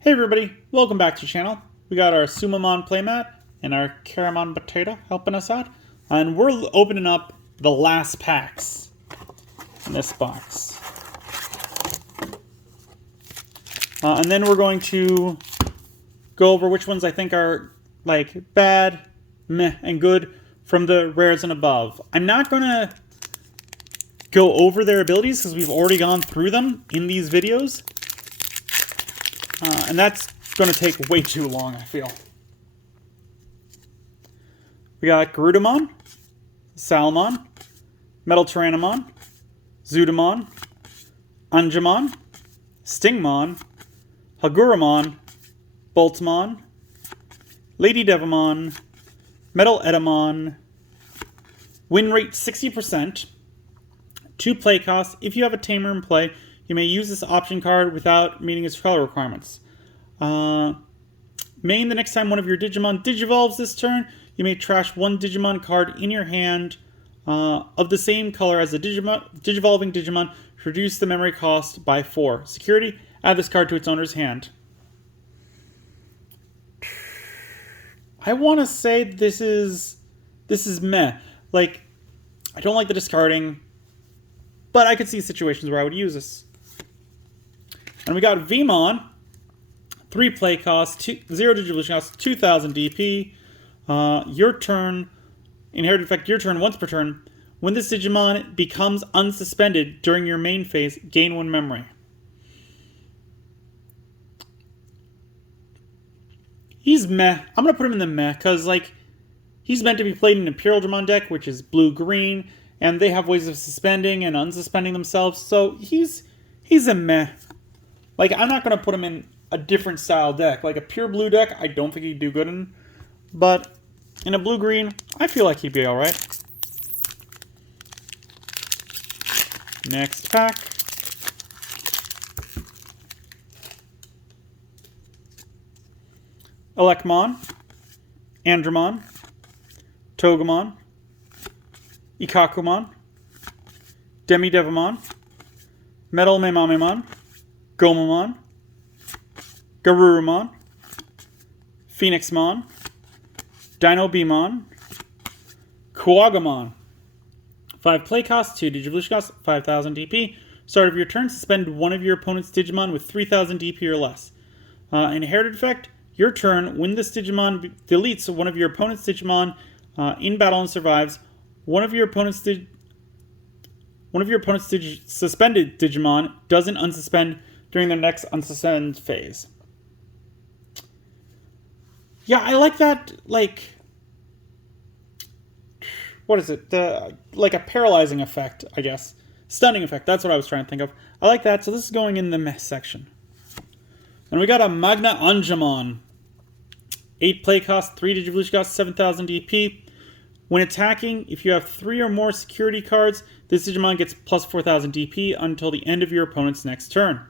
Hey everybody, welcome back to the channel. We got our Sumamon playmat and our Caramon potato helping us out. And we're opening up the last packs in this box. And then we're going to go over which ones I think are like bad, meh, and good from the rares and above. I'm not going to go over their abilities because we've already gone through them in these videos. And that's going to take way too long, I feel. We got Garudamon, Salamon, Metal Tyrannomon, Zudamon, Angemon, Stingmon, Haguramon, Boltmon, Lady Devamon, Metal Edamon, win rate 60%, 2 play costs. If you have a tamer in play, you may use this option card without meeting its color requirements. Main, the next time one of your Digimon digivolves this turn, you may trash one Digimon card in your hand of the same color as the digivolving Digimon to reduce the memory cost by 4. Security, add this card to its owner's hand. I want to say this is meh. Like, I don't like the discarding, but I could see situations where I would use this. And we got Vmon, 3 play cost, 0 digivolution cost, 2000 DP. Your turn, inherited effect, your turn once per turn. When this Digimon becomes unsuspended during your main phase, gain 1 memory. He's meh. I'm going to put him in the meh because, like, he's meant to be played in an Imperial Digimon deck, which is blue-green, and they have ways of suspending and unsuspending themselves, so he's a meh. Like, I'm not going to put him in a different style deck. Like, a pure blue deck, I don't think he'd do good in. But in a blue-green, I feel like he'd be alright. Next pack. Elecmon, Andromon, Togemon, Ikakumon, Demidevamon, Metal Mamamon, Gomamon, Garurumon, Phoenixmon, Dino Beamon, Kuwagamon. 5 play cost, 2 digivolution cost, 5000 DP. Start of your turn, suspend one of your opponent's Digimon with 3000 DP or less. Inherited effect, your turn, when this Digimon deletes one of your opponent's Digimon in battle and survives, one of your opponent's suspended Digimon doesn't unsuspend during their next unsuspend phase. Yeah, I like that, like, what is it? Like a paralyzing effect, I guess. Stunning effect, that's what I was trying to think of. I like that, so this is going in the meh section. And we got a Magna Angemon. 8 play cost, 3 digivolution cost, 7000 DP. When attacking, if you have 3 or more security cards, this Digimon gets plus 4000 DP until the end of your opponent's next turn.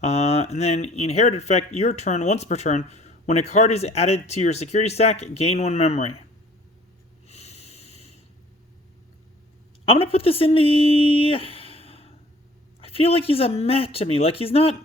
And then inherited effect, your turn once per turn. When a card is added to your security stack, gain 1 memory. I'm going to put this in the... I feel like he's a meh to me. Like, he's not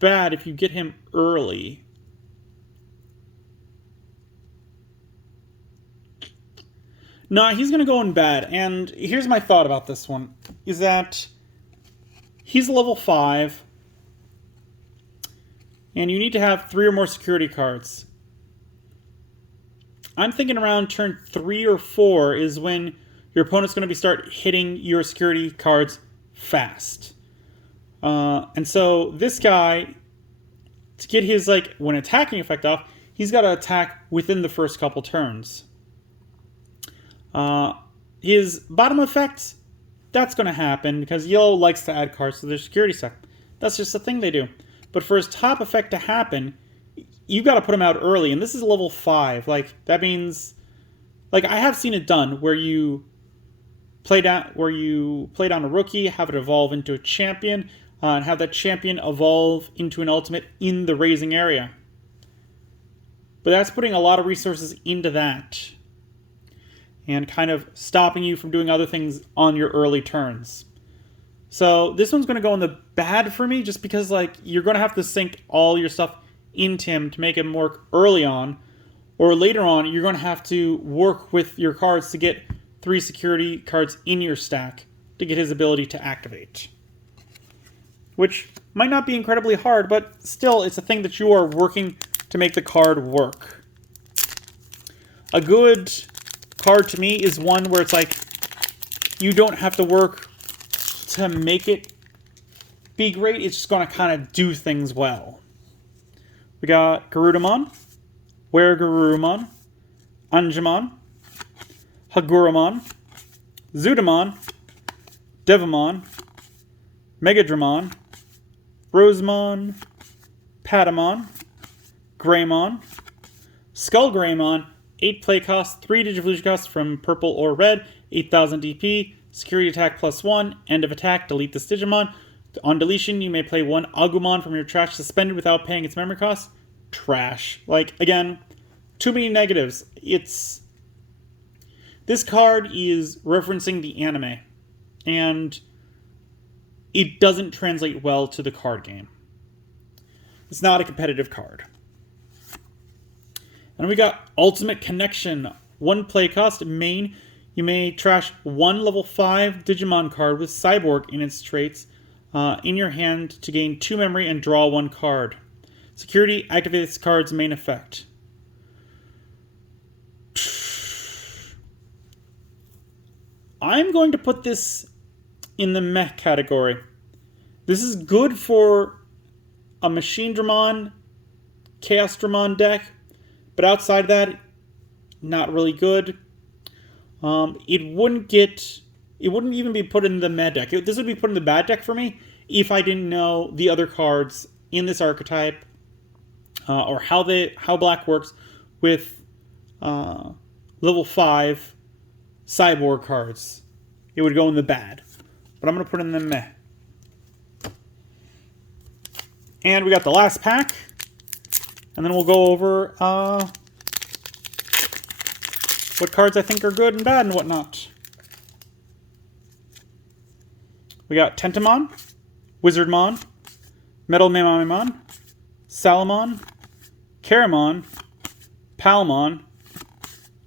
bad if you get him early. No, he's going to go in bad. And here's my thought about this one. Is that he's level 5. And you need to have 3 or more security cards. I'm thinking around turn 3 or 4 is when your opponent's going to start hitting your security cards fast. And so this guy, to get his, like, when attacking effect off, he's got to attack within the first couple turns. His bottom effect, that's going to happen because Yellow likes to add cards to their security stack. That's just a thing they do. But for his top effect to happen, you got to put him out early, and this is level 5. Like, that means, like, I have seen it done where you play down a rookie, have it evolve into a champion, and have that champion evolve into an ultimate in the raising area. But that's putting a lot of resources into that. and kind of stopping you from doing other things on your early turns. So this one's going to go in the bad for me just because like you're going to have to sink all your stuff into him to make him work early on. Or later on, you're going to have to work with your cards to get 3 security cards in your stack to get his ability to activate. Which might not be incredibly hard, but still, it's a thing that you are working to make the card work. A good card to me is one where it's like, you don't have to work to make it be great. It's just going to kind of do things well. We got Garudamon, Weregarurumon, Angemon, Haguramon, Zudamon, Devamon, Megadramon, Rosemon, Patamon, Greymon, Skullgreymon, 8 play cost, 3 Digivolution cost from purple or red, 8000 DP, security attack +1, end of attack, delete this Digimon. On deletion, you may play 1 Agumon from your trash suspended without paying its memory cost. Trash. Like, again, too many negatives. This card is referencing the anime, and it doesn't translate well to the card game. It's not a competitive card. And we got Ultimate Connection. 1 play cost, main. You may trash 1 level 5 Digimon card with Cyborg in its traits in your hand to gain 2 memory and draw 1 card. Security activates this card's main effect. I'm going to put this in the meh category. This is good for a Machine Dramon, Chaos Dramon deck, but outside that, not really good. It wouldn't even be put in the meh deck. This would be put in the bad deck for me if I didn't know the other cards in this archetype or how black works with level 5 Cyborg cards. It would go in the bad. But I'm going to put it in the meh. And we got the last pack. And then we'll go over what cards I think are good and bad and whatnot. We got Tentamon, Wizardmon, Metal Mamamon, Salamon, Caramon, Palmon,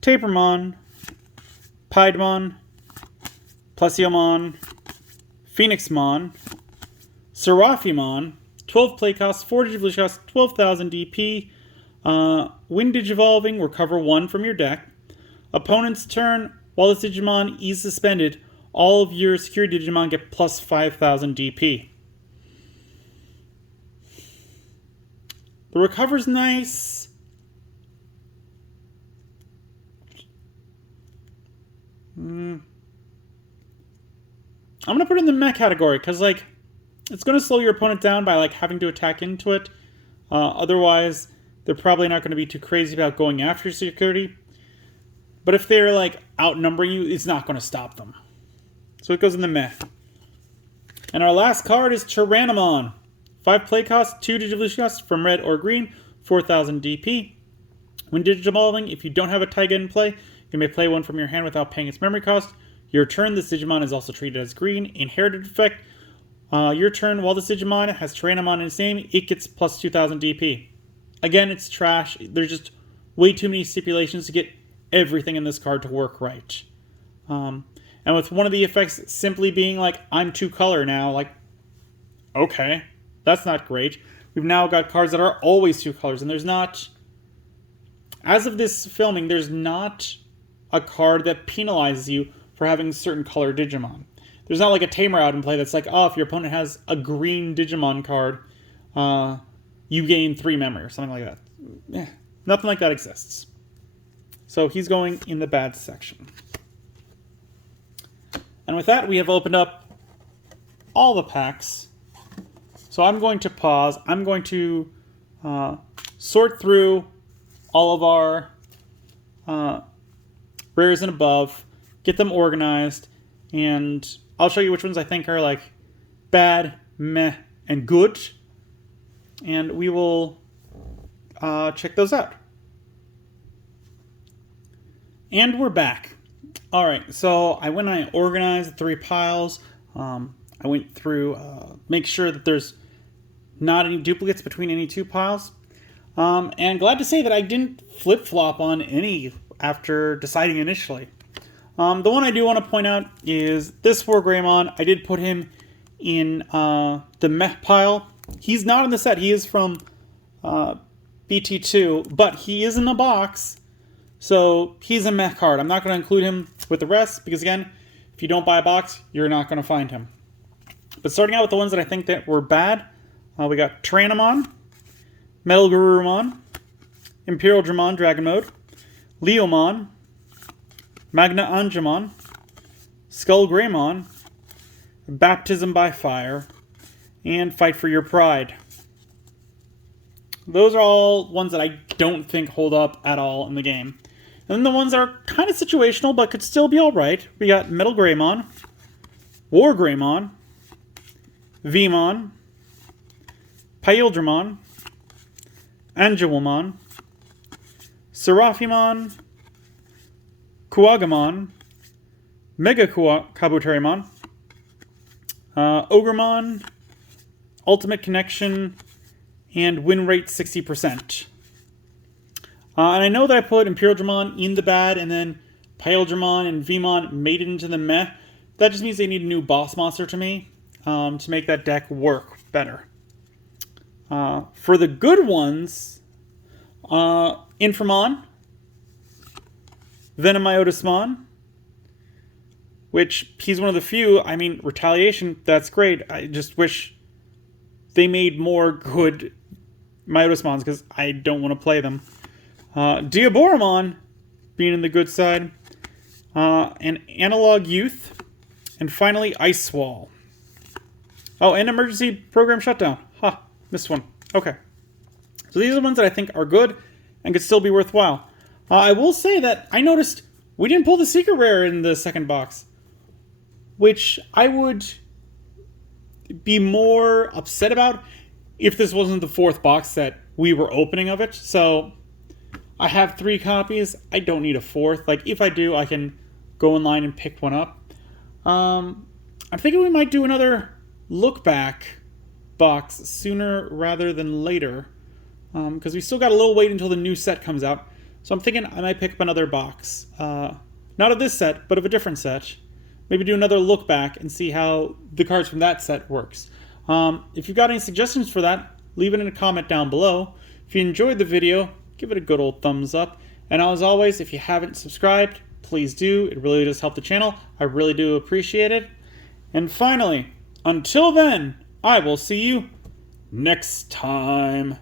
Tapermon, Piedmon, Plesiomon, Phoenixmon, Seraphimon, 12 play cost, 4 Digivolution cost, 12,000 DP. When Digivolving, recover 1 from your deck. Opponent's turn, while this Digimon is suspended, all of your security Digimon get plus 5,000 DP. The recover's nice. I'm going to put it in the meh category, because, like, it's going to slow your opponent down by, like, having to attack into it. Otherwise, they're probably not going to be too crazy about going after security. But if they're, like, outnumbering you, it's not going to stop them. So it goes in the meh. And our last card is Tyrannomon. 5 play cost, 2 Digivolution cost from red or green, 4,000 DP. When Digivolving, if you don't have a Taiga in play, you may play 1 from your hand without paying its memory cost. Your turn, this Digimon is also treated as green. Inherited effect. Your turn, while this Digimon has Tyrannomon in its name, it gets plus 2,000 DP. Again, it's trash. There's just way too many stipulations to get everything in this card to work right. And with one of the effects simply being like, I'm 2-color now, like, okay, that's not great. We've now got cards that are always 2 colors, and there's not, as of this filming, there's not a card that penalizes you for having certain color Digimon. There's not like a Tamer out in play that's like, oh, if your opponent has a green Digimon card, you gain 3 memory or something like that. Nothing like that exists. So he's going in the bad section. And with that, we have opened up all the packs. So I'm going to pause. I'm going to sort through all of our rares and above, get them organized, and I'll show you which ones I think are like bad, meh, and good. And we will check those out. And we're back. All right, so I went and I organized the 3 piles. I I went through, make sure that there's not any duplicates between any two piles. And glad to say that I didn't flip-flop on any after deciding initially. The one I do want to point out is this War Greymon. I did put him in the meh pile. He's not in the set. He is from BT2, but he is in the box. So he's a meh card. I'm not going to include him with the rest because, again, if you don't buy a box, you're not going to find him. But starting out with the ones that I think that were bad, we got Tyrannomon, Metal Garurumon, Imperial Dramon Dragon Mode, Leomon, Magna Angemon, Skull Greymon, Baptism by Fire, and Fight for Your Pride. Those are all ones that I don't think hold up at all in the game. And then the ones that are kind of situational but could still be alright. We got Metal Greymon, War Greymon, Vmon, Paildramon, Angelmon, Seraphimon, Kuagamon, Mega Kabuterimon, Ogremon, Ultimate Connection, and win rate 60%. And I know that I put Imperial Dramon in the bad, and then Paildramon and Vmon made it into the meh. That just means they need a new boss monster to me to make that deck work better. For the good ones, Inframon, Venomiotismon, which he's one of the few. I mean, Retaliation, that's great. I just wish they made more good Myotismons because I don't want to play them. Diaboromon being in the good side. And Analog Youth. And finally, Ice Wall. Oh, and Emergency Program Shutdown. Ha, missed one. Okay. So these are the ones that I think are good and could still be worthwhile. I will say that I noticed we didn't pull the Secret Rare in the second box, which I would be more upset about if this wasn't the fourth box that we were opening of it. So I have 3 copies. I don't need a fourth. Like, if I do, I can go in line and pick one up. I'm thinking we might do another look back box sooner rather than later, because we still got a little wait until the new set comes out. So I'm thinking I might pick up another box. Not of this set, but of a different set. Maybe do another look back and see how the cards from that set works. If you've got any suggestions for that, leave it in a comment down below. If you enjoyed the video, give it a good old thumbs up. And as always, if you haven't subscribed, please do. It really does help the channel. I really do appreciate it. And finally, until then, I will see you next time.